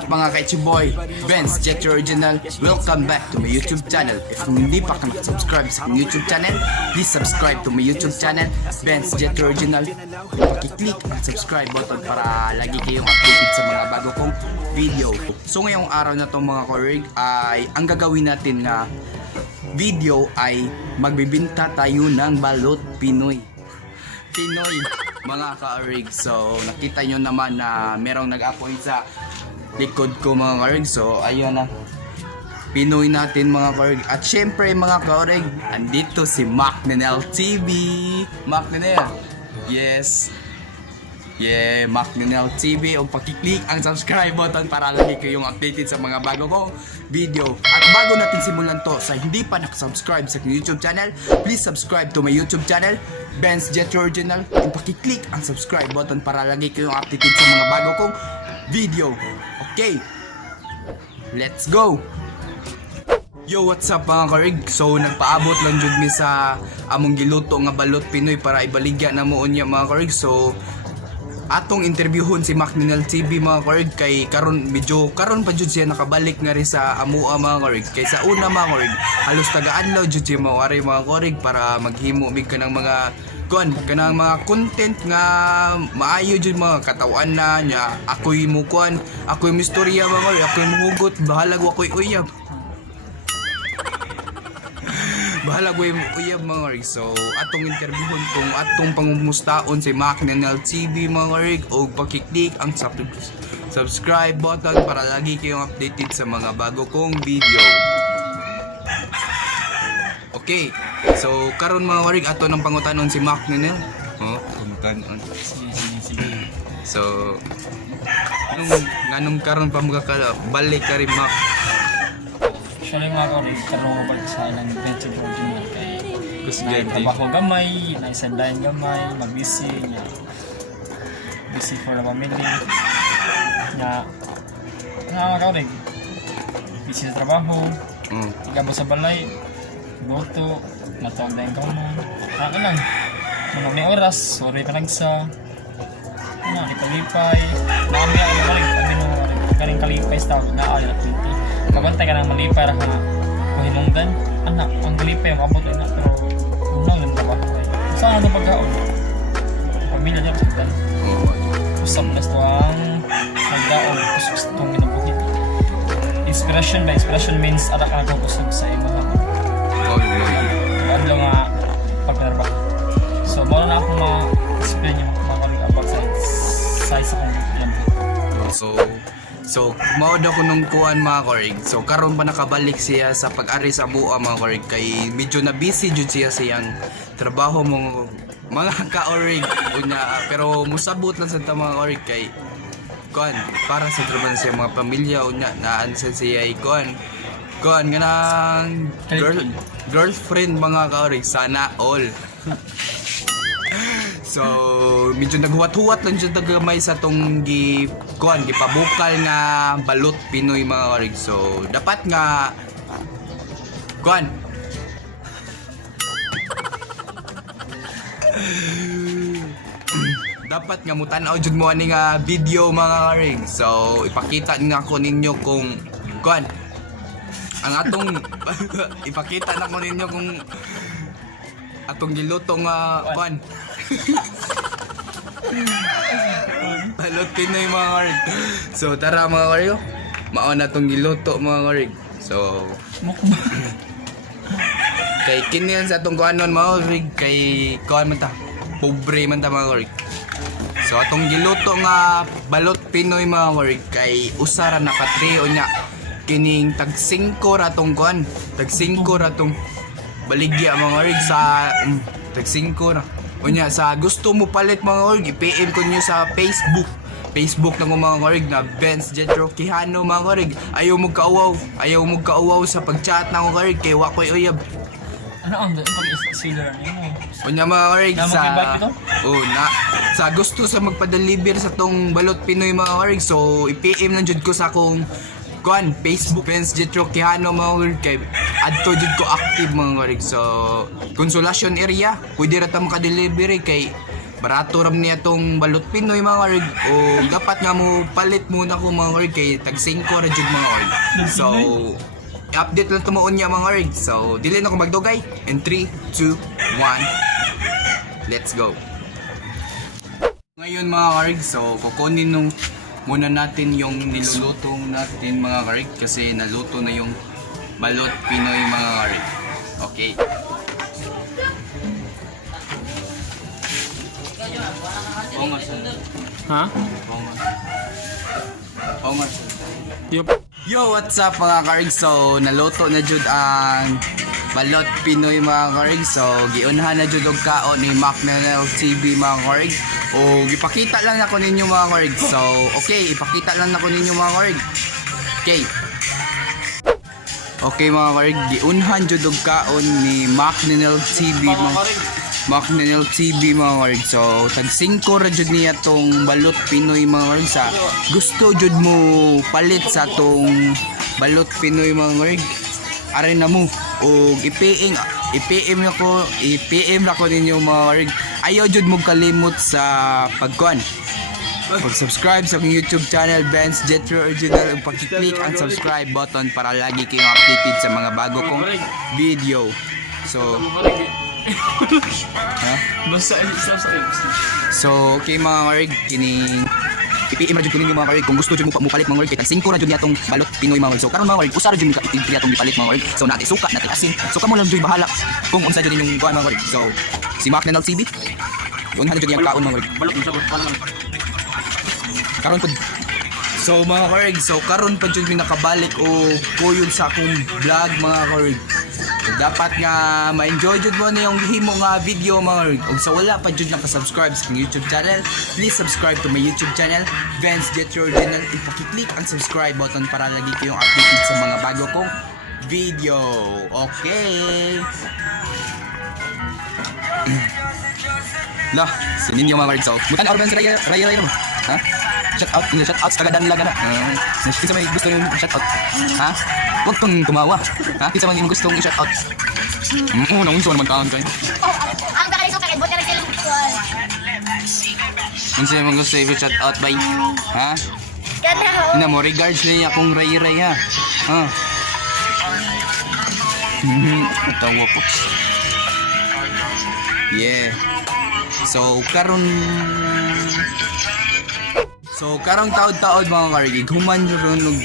up mga ka-Boy? Benz Jet Original. Welcome back to my YouTube channel. If kung hindi pa ka subscribe sa aking YouTube channel, please subscribe to my YouTube channel, Benz Jet Original. Paki-click ang subscribe button para lagi kayong updated sa mga bago kong video. So ngayong araw na to mga ka-org ay ang gagawin natin na video ay magbibinta tayo ng balot Pinoy mga ka-org. So nakita nyo naman na merong nag-appoint sa likod ko mga ka-org. So ayun na, Pinoy natin mga ka-org. At syempre mga ka-org, andito si Mac Nenel TV. Mac Nenel, yes, yeah, Mac Nenel TV. O pakiclick ang subscribe button para lagi kayong updated sa mga bago kong video. At bago natin simulan to, sa hindi pa nakasubscribe sa YouTube channel, please subscribe to my YouTube channel, Benz Jet Original. And pakiclick ang subscribe button para lagi kayong updated sa mga bago kong video. Okay, let's go! Yo, what's up mga ka-org? So nagpaabot lang jud mi sa among giluto nga balot Pinoy para ibaligya na mo unya mga ka-org. So atong interviewon si Mac Nenel TV mga ka-org, kay karon pa jud siya nakabalik nga rin sa amua mga ka-org. Kay sa una mga ka-org, halos taga-adlaw jud siya mawari mga ka-org para maghimo mig kanang mga kanang mga content nga maayo jud mga katawan na nya. Ako'y mukuan, ako'y mistorya mga ka-org, ako'y muhugot, bahala ko ako'y uyab. Bahala ko yung uyab mga org. So atong interviewon kung atong pangumustaon si Mac Nenel TV mga org, o pakiclick ang subscribe button para lagi kayong updated sa mga bago kong video. Okay, so karon mga org, ato nang pangutanon si Mac Nenel. Pangutanon. So nganong karon pa balik ka rin Mac? Actually mga ka-org, karoon ko balik sa ilang adventure original kay trabaho gamay, naisandayan gamay, mag-busy busy for the family nga mga ka-org, busy sa trabaho, igabo sa balay, boto, natuang na yung kamon, naka lang mga may oras, sorry pa nagsa lipay-lipay, naami ako galing kalipay sa tao, naali na pinti kabantay ka ng malipay ra ka hinungdan anak ang malipay ang abot na pero unang lang trabaho saan ang pagkaon pamilya niya pagdan usap na ito ang nagdaon kusok itong ginabuhit inspiration means anak ang kusog sa imo ano nga pagtrabaho so bala na ako ma-explain yung mga kaling about sa isa kong So, maod ako nung kuan mga ka-org. So, karon pa nakabalik siya sa pag-ari sa buwa mga ka-org. Kay medyo na busy jud siya siyang trabaho mo mga ka-org. Pero musabot lang sa mga ka-org kay kuan para sa trabaho siya mga pamilya unya naan sa siya kuan nga nang girlfriend mga ka-org, sana all. So, medyo naghuwat-huwat lang dyan tagamay sa tong gipabukal nga balot Pinoy mga ka-org. So, dapat nga dapat nga mutanaw jud mo ani nga video mga ka-org. So, ipakita nga ko ninyo kung ang atong ipakita na ko ninyo kung atong giluto nga balot Pinoy mga ka-org. So tara mga ka-org, maon na tong giluto mga ka-org. So kay kiniyan sa atong kuanon mga ka-org, kay kuan man ta pobre man ta mga ka-org. So atong giluto nga balot Pinoy mga ka-org kay usara na katrio nya kining tag 5 ratong tag 5 ratong baligya mga ka-org sa tag 5 ra. Unya sa gusto mo palit mga org, i-PM ko nyo sa Facebook lang mga org na Benz Jet Kihano mga org. Ayaw mo kauwaw sa pag-chat ng org kay wakoy uyab. Ano ang pag-sealer niyo? Unya mga org sa gusto sa magpa-deliver sa tong balot Pinoy mga org. So i-PM lang jud ko sa akong Facebook Benz Jet Kihano mga org kay adto jud ko active mga org. So Consolation area pwede ra ta maka-delivery kay barato ram niya tong balot Pinoy mga karig. O dapat nga mo palit muna ko mga karig kay tag 5 ra jud mga karig. So update lang tumuon niya mga karig. So dili na ko magdugay. In 3, 2, 1. Let's go. Ngayon mga karig, so kukunin nung muna natin yung niluluto natin mga karig kasi naluto na yung balot Pinoy mga karig. Okay. Ha? Yup. Yo, what's up mga karig? So, naluto na jud ang balot Pinoy mga karig. So, giunhan na jud og kaon ni Macnell TV mga karig. O gipakita lang nako ninyo mga karig. So, okay, ipakita lang nako ninyo mga karig. Okay. Okay mga karig, giunhan jud og kaon ni Macnell TV Macnell TV mga karig. So, tag 5 ra jud niya tong balot Pinoy mga karig. Sa gusto jud mo palit sa tong balot Pinoy mga karig. Are na mo o i-PM ako ninyo mga karig. Ayaw jud mo kalimot sa pagkuan. Pag-subscribe sa aking YouTube channel Benz Jetro Original ug pag-click ang subscribe button para lagi kayong updated sa mga bago kong video. So, ha? Basta subscribe. So, okay mga karig, kining i-PM ra jud ko ninyo mga karig kung gusto jud mo palit mga karig kay tag 5 ra jud niya tong balot Pinoy mga karig. So karon mga karig, usa ra jud mi atong ipalit mga karig. So natin suka, natin asin. So kamo lang jud bahala kung unsa jud inyong kuan mga karig. So si Macnell TV, unhan jud niya kaon mga karig. Balot mo siya Karon pud. So mga karig, so karon pa jud mi nakabalik o kuyon sa akong vlog mga karig. Dapat nga ma-enjoy jud mo na yung himo nga video mga karig. Ug sa wala pa jud naka-subscribe sa aking YouTube channel, please subscribe to my YouTube channel Benz Jetro Original. Ipaki-click ang subscribe button para lagi kayong updated sa mga bago kong video. Okay. Lah, sininyo mga karig. So, mutan orban sa raya mo. Ha? Shout out sa tagadan lang na. Kinsa may gusto yung shout out? Ha? Huwag kang tumawa. Ha? Kinsa may gusto yung shout out? Nang unsa naman taon kay. Ang dali ko kay buti lang sila. Kinsa may gusto yung shout out bay? Ha? Kana. Ina mo regards niya akong ray ha. Ha? Tawa po. Yeah. So karong taod-taod mga karig, human ron og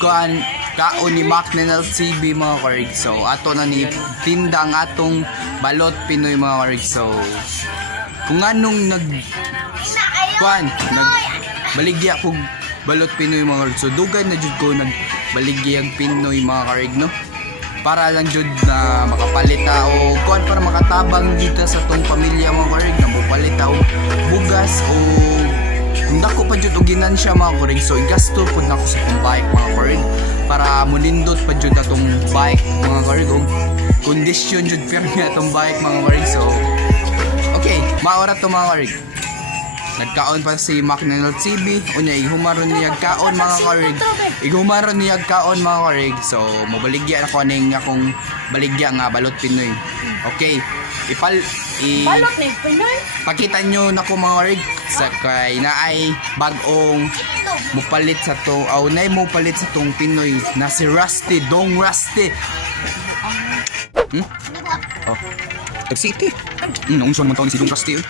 kaon ni Macnell TV mga karig. So ato na ni tindang atong balot Pinoy mga karig. So kung anong baligya kog balot Pinoy mga karig. So dugay na jud ko nagbaligya ang Pinoy mga karig no. Para lang jud na makapalita o kuan para makatabang dito sa tong pamilya mga karig na mopalita og bugas o kung dako pa jud og ginansya mga karig. So igasto pud nako sa tong bike mga karig para monindot pa jud atong bike mga karig og kondisyon jud pirmi atong bike mga karig. So okay, maora to mga karig. Nagkaon pa si Macnell TV, unya ihumaron niya kaon mga karig. Igumaron niya kaon mga karig. So mobaligya na ko ning akong baligya nga balot Pinoy. Okay. Balot ni Pinoy. Pakita nyo na ko mga karig sa kay naay bagong mupalit sa to naay mo palit sa tong Pinoy na si Rusty, Dong Rusty. Oh. Tag City. Nung son man taon si Dong Rusty.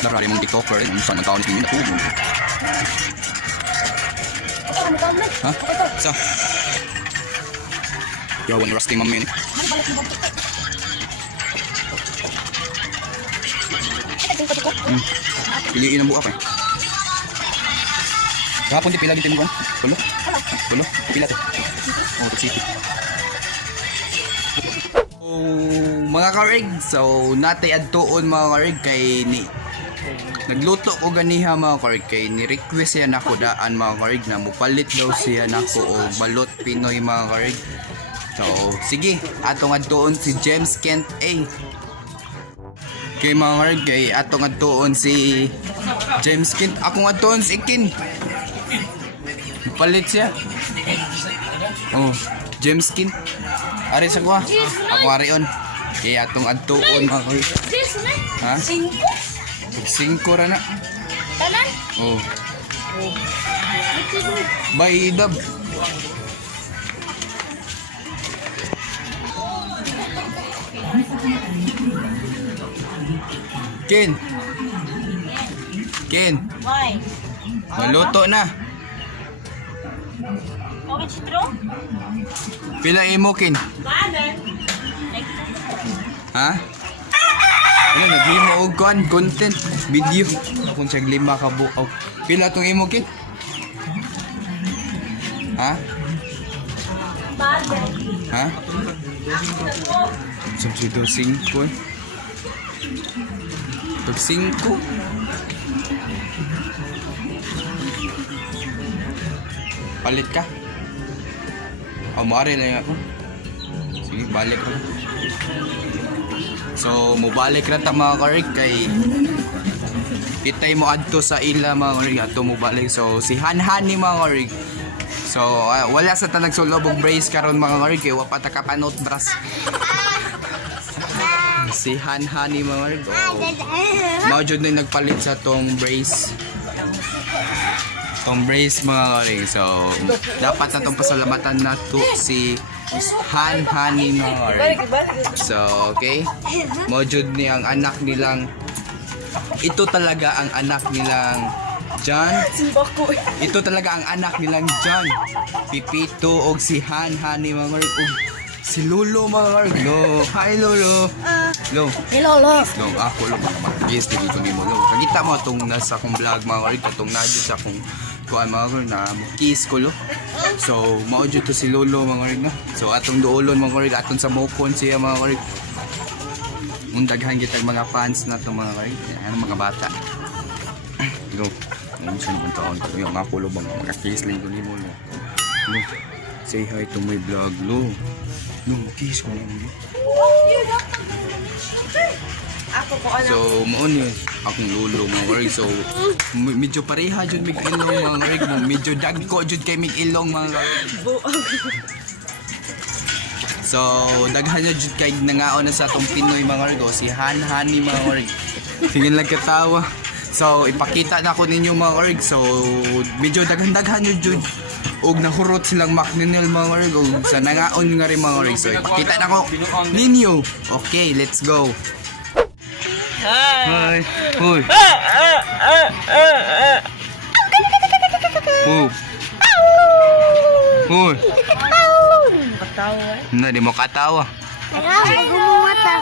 Darari mong TikToker, nung son man taon si Dong Rusty. Ha? So. Yawan Rusty mamin. Piliin ang buka pa. Kahapon di pila din mo. Tulo. Pila to. Oh, City. Mga karig, so natay adtuon mga karig kay ni nagluto ko ganiha mga karig kay ni request siya nako daan mga karig na mupalit daw siya nako og balot Pinoy mga karig. So sige, atong adtuon si James Kent A. Kay mga karig kay atong adtuon si James Kent, akong adtuon si Kin. Mupalit siya. Oh, James Kent. Ari sa ko. Ako ari on. Kay atong adtuon mga karig. Ha? 5 ra na. Tanan? Oh. Bye, Dab. Ken. Ken, Why? maluto na. Orange straw? Pila imo, Ken? Father? Ha? Ano, naghimo og content, video. Kung siya 5 ka buaw. Pila tong imo, Ken? Ha? Father? Ha? Subsido 5. Tag 5. Palit ka? O, maari lang ako. Sige, balik ko. So, mubalik na ta mga karig kay kitay mo adto sa ila mga karig ato mubalik. So, si Hanhani mga karig. So, wala sa tanag sulobog brace karon mga karig kay wapa ta kapanot bras. Si Hanhani mga karig. Mao jud na nagpalit sa tong brace. Tong brace mga karig. So, dapat na tong pasalamatan nato si Hanhani mga karig. So, okay. Mojud ni ang anak nilang ito talaga ang anak nilang John. Ito talaga ang anak nilang John. Pipito og si Hanhani mga karig og si Lolo mga karig. Lo, hi Lolo. Lo. Hello, Lolo. No, ako lo yes dito ni mo lo. Nakita mo tong nasa akong vlog mga karig katong nadyo sa akong kuan mga karig na kiss ko lo. So, mao jud to si Lolo mga karig na. So, atong duolon mga karig aton sa mopon siya mga karig. Mundaghan kita mga fans na to mga karig. Ano mga bata. Lo. Ano siya naman taon ko. Yung ako lo bang mga-kiss lang ko ni mo lo. Lo. Say hi to my vlog lo. Lo, kiss ko ni mo. So, maon yun. Akong lolo mga karig. So, medyo pareha jud mig ilong mga karig mo. Medyo dagko jud kay mig ilong mga karig. So, daghan na jud kay nangaon na sa atong Pinoy mga karig. O, si Hanhani mga karig. Sige lang katawa. So, ipakita na ko ninyo mga karig. So, medyo daghan-daghan jud. Og nahurot silang McNinel mga karig. Og sa nangaon nga rin mga karig. So, ipakita na ko ninyo. Okay, let's go. Hi. Hoy. Oh. Hoy. Na di mo katawa. Ay, gumumata.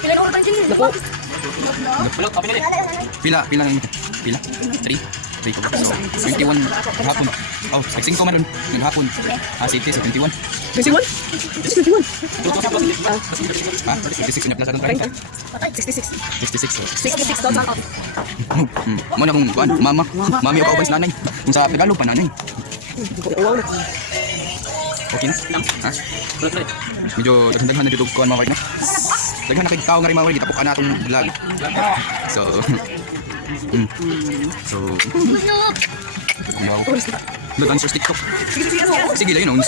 Pila ko pa din. Pila 3 ko ba? So, 21 hapon. Oh, 5 man ron ng hapon. City sa 21. 21? 21? Ha? 66 na plaza doon pa rin? 66. 66. 66 daw sa Muna kung kuan, mami o kaubay sa nanay. Kung sa Tagalog pa nanay. Okay na? Ha? Medyo daghan na dito kuan mga kayo na. Daghan na kay tao nga rin mga kayo. Tapok na itong vlog. So, nag-answer sa TikTok. Sige lang yun.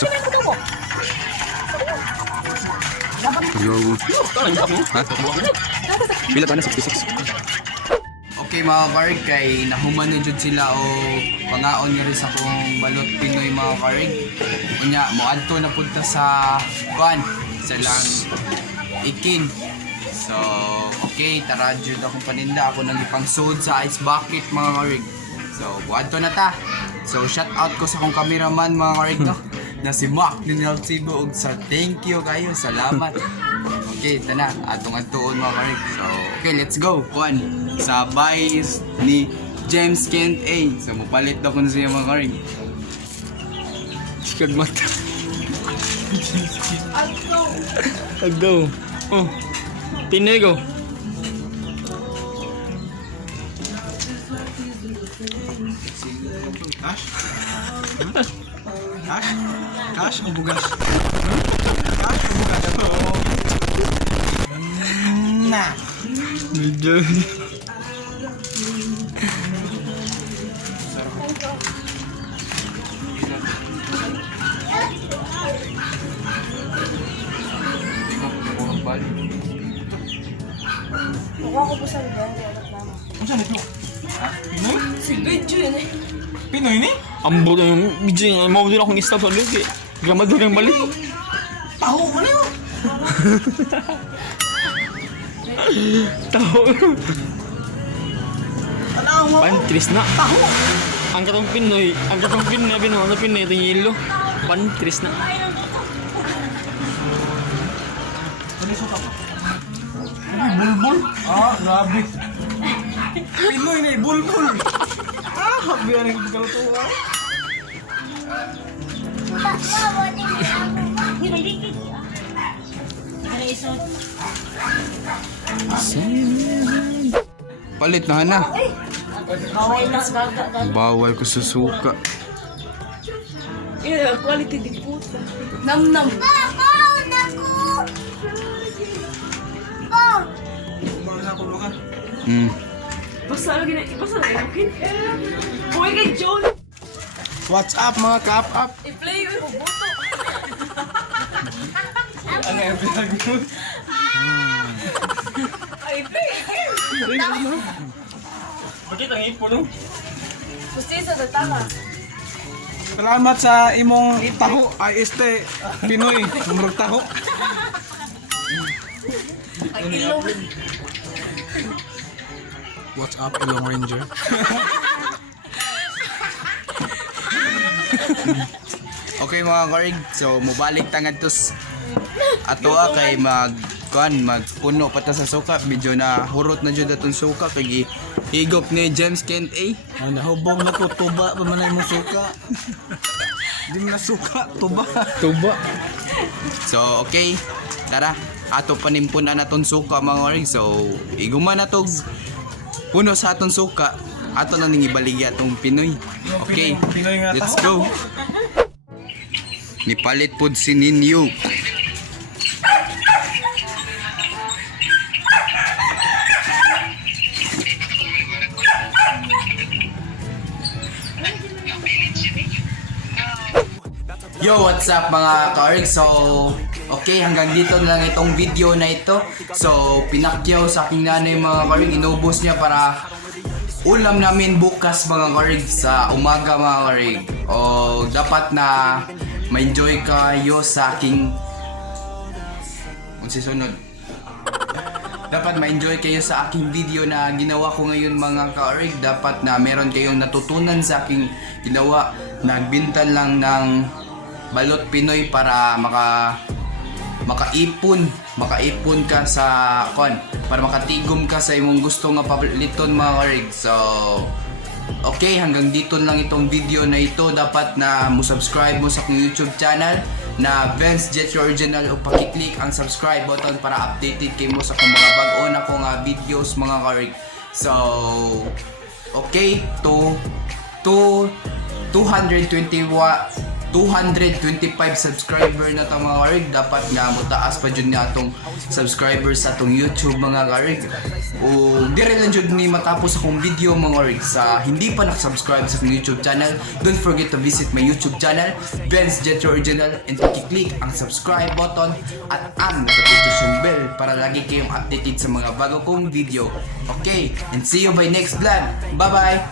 Yo. Ha? Pila pa na 66. Okay mga karig, kay nahuman na jud sila o pangaon nga rin sa kong balot Pinoy mga karig. Unya, moadto na punta sa kuan sa lang ikin. So, okay, tara jud akong paninda. Ako nang ipang sud sa ice bucket mga karig. So, buadto na ta. So, shout out ko sa akong cameraman mga karig no. Na si Mac Ninel Cebu og sa thank you kayo, salamat. Okay, tana, atong atuon mga karig. So, okay, let's go. Kuan sa buys ni James Kent A. So, mupalit na ko na siya mga karig. Sikag mata. Go. Oh. Pinoy go. Cash? Cash? Cash o bugas? Cash o bugas? Nah. Medyo. Ano siya nito? Pinoy? Pinoy ni? Ang buto yung video niya, mau din akong i-stop sa lagi. Gramador yung balik. Taho ko na yun. Taho. Ano mo? Pantris na. Taho! Ang katong Pinoy, ano Pinoy, itong yelo. Pantris na. Ano yung suka pa? Ay, bulbul. Ah, grabe. Pinoy na bulbul. Ah, habi yan yung pagkalutuan. Di ba dikit? Ano isot? Palit na na. Bawal na sa gaga. Bawal ko sa suka. Quality di puta. Nam-nam. Kumang sa kulungan. Basta lagi na, basta lagi okay. Boy kay John. What's up mga kap-up? I-play ko yung buto. Ano yung pinag yun? Ay, play. Bakit ang ipo no? Gusto sa tatanga. Salamat sa imong taho ay Pinoy. Numero taho. Ay, ilong. What's up, Ilong Ranger? Okay mga karig, so mubalik tangad to ato kay magpuno pa ta sa suka. Medyo na hurot na jud atong suka kay higop ni James Kent A. Nahubong na ko, tuba pa man na imong suka. Di mo na suka, tuba. Tuba. So okay, tara ato panimpunan naton suka mga karig. So iguman na tog puno sa aton suka. Ato na ning ibaligya atong Pinoy. Okay, Pinoy nga let's taho. go. Nipalit pod si Ninyo. Yo, what's up mga ka-org? So, okay, hanggang dito na lang itong video na ito. So, pinakyaw sa aking nanay mga ka-org. Inubos niya para ulam namin bukas mga ka-org sa umaga mga ka-org. O, dapat na ma-enjoy kayo sa aking... Kung sisunod. Dapat ma-enjoy kayo sa aking video na ginawa ko ngayon mga ka-org. Dapat na meron kayong natutunan sa aking ginawa. Nagbintan lang ng balot Pinoy para makaipon ka sa para makatigom ka sa imong gusto nga paliton mga karig. So okay, hanggang dito lang itong video na ito. Dapat na mo-subscribe mo sa akong YouTube channel na Vince Jetro Original o paki-click ang subscribe button para updated kayo mo sa akong mga bago na akong videos mga karig. So okay, 225 subscriber na ta mga karig. Dapat nga mo taas pa dyan nga atong subscribers sa atong YouTube mga karig. O dire lang dyan ni matapos akong video mga karig. Sa hindi pa nakasubscribe sa akong YouTube channel, don't forget to visit my YouTube channel Vince Jetro Original and i-click ang subscribe button at ang notification bell para lagi kayong updated sa mga bago kong video. Okay, and see you by next vlog. Bye bye.